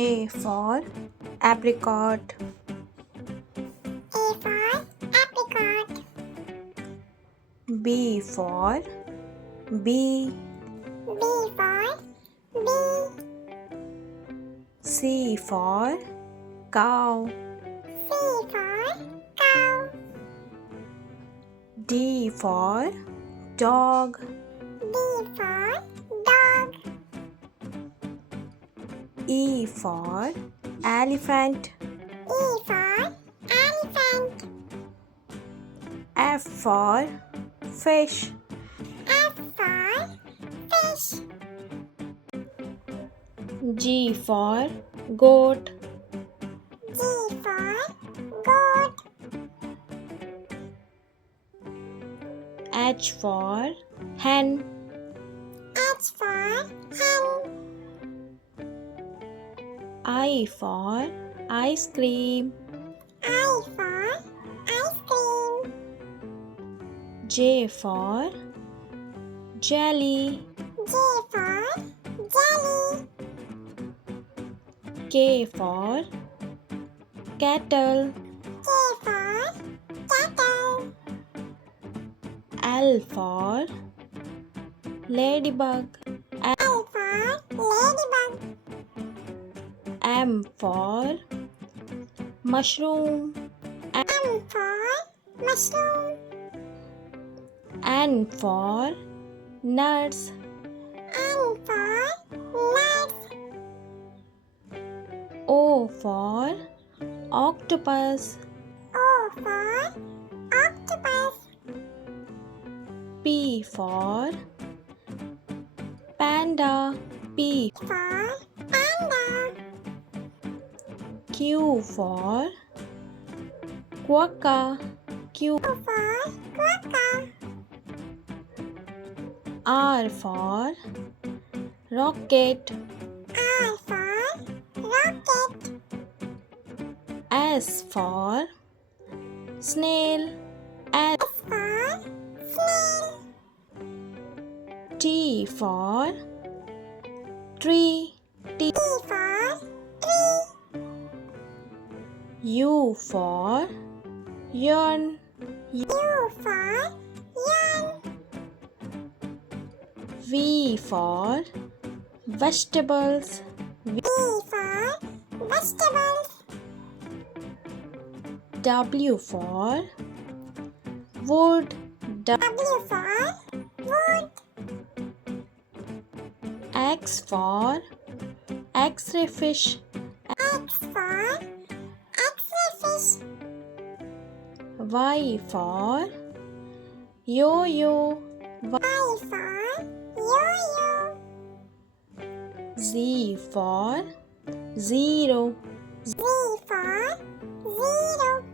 A for apricot. A for apricot. B for bee. B for bee. C for cow. C for cow. D for dog. D for dog. E for elephant. E for elephant. F for fish. F for fish. G for goat. G for goat. H for hen. H for hen. I for ice cream. I for ice cream. J for jelly. J for jelly. K for kettle. K for kettle. L for ladybug. L for ladybug. M for mushroom. M for mushroom. N for nuts. N for nuts. O for octopus. O for octopus. P for panda. P. For panda. Q for quokka. Q. Q for quokka. R for rocket. R for rocket. S for snail. S. S for snail. T for tree. T. T for tree. U for yarn. U for yarn. V for vegetables. V for vegetables. W for wood. W for wood. X for X-ray fish. X for X-ray fish. Y for yo-yo. Y for yo-yo. Z for zero. Z for zero.